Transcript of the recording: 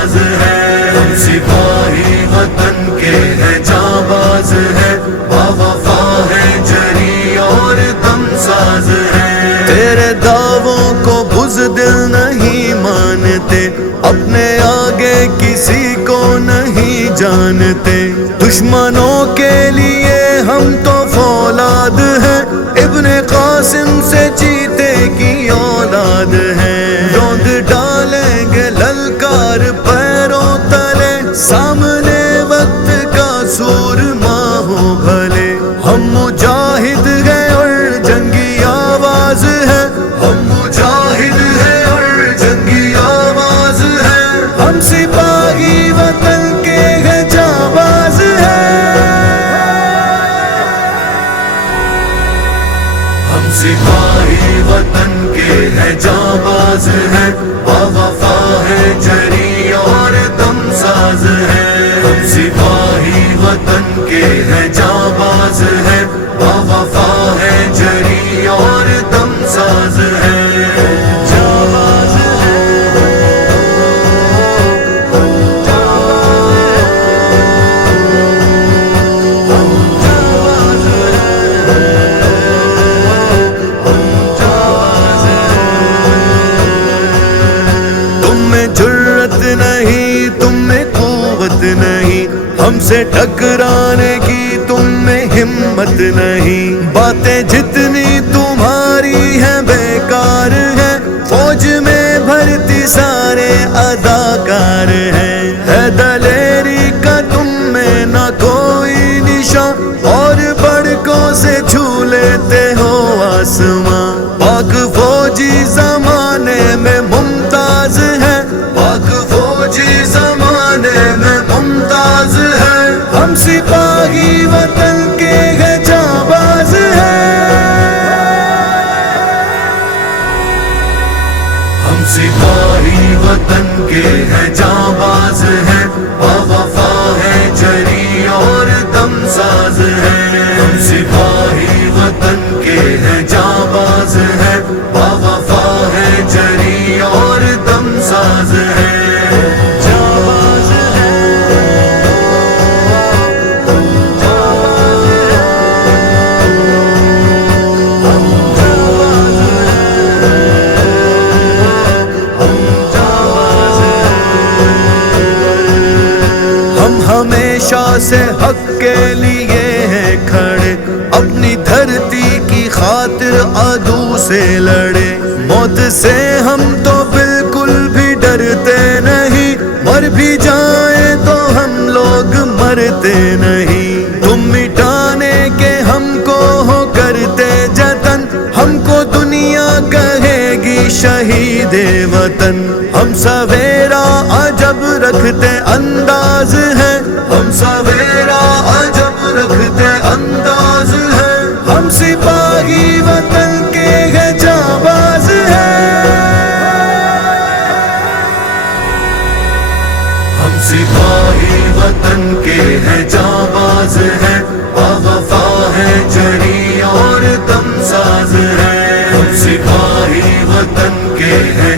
ساز ہیں، ہم سپاہی وطن کے ہیں جانباز ہیں، باوفا ہیں جری اور دم ساز ہیں۔ تیرے دعووں کو بزدل نہیں مانتے، اپنے آگے کسی کو نہیں جانتے، دشمنوں کے لیے ہم تو فولاد ہیں، ابن قاسم سے چیتے کی اولاد ہیں، روند ڈالیں گے للکار پیروں تلے، سامنے وقت کا سورما ہو بھلے، ہم مجاہد ہیں اور جنگی آواز ہے، ہم مجاہد ہیں اور جنگی آواز ہے، ہم سپاہی وطن کے ہیں جانباز ہیں، ہم سپاہی وطن کے ہیں جانباز ہیں، باوفا ہیں جری اور دم ساز ہیں، ہم سپاہی وطن کے ہیں جانباز ہیں، باوفا ہیں جری اور دم ساز ہیں، جانباز نہیں، تم میں قوت نہیں، ہم سے ٹکرانے کی تم میں ہمت نہیں، باتیں جتنی تمہاری ہیں بیکار ہیں، فوج میں بھرتی سارے اداکار ہیں، ہے دلیری کا تم میں نہ کوئی نشان، اور بڑکوں سے چھو لیتے ہو آسماں، پاک فوجی زمانے میں ممتاز ہے، پاک فوجی زمانے میں ممتاز ہے، ہم سپاہی وطن کے ہیں جانباز ہیں، ہم سپاہی وطن کے ہیں جانباز ہیں، باوفا ہیں جری اور دم ساز ہیں، ہم سپاہی وطن کے ہیں جانباز ہیں، باوفا ہیں جری اور دم ساز ہیں، جانباز ہمیشہ سے حق کے لیے ہیں کھڑے، اپنی دھرتی کی خاطر عدو سے لڑے، موت سے ہم تو بالکل بھی ڈرتے نہیں، مر بھی جائیں تو ہم لوگ مرتے نہیں، تم مٹانے کے ہم کو ہو کرتے جتن، ہم کو دنیا کہے گی شہید وطن، ہم سویرا عجب رکھتے انداز ہے، ہم سویرا عجب رکھتے انداز ہے، ہم سپاہی وطن کے ہیں جانباز ہیں، ہم سپاہی وطن کے ہیں جانباز ہیں، باوفا ہیں جری اور دم ساز ہیں، ہم سپاہی وطن کے ہیں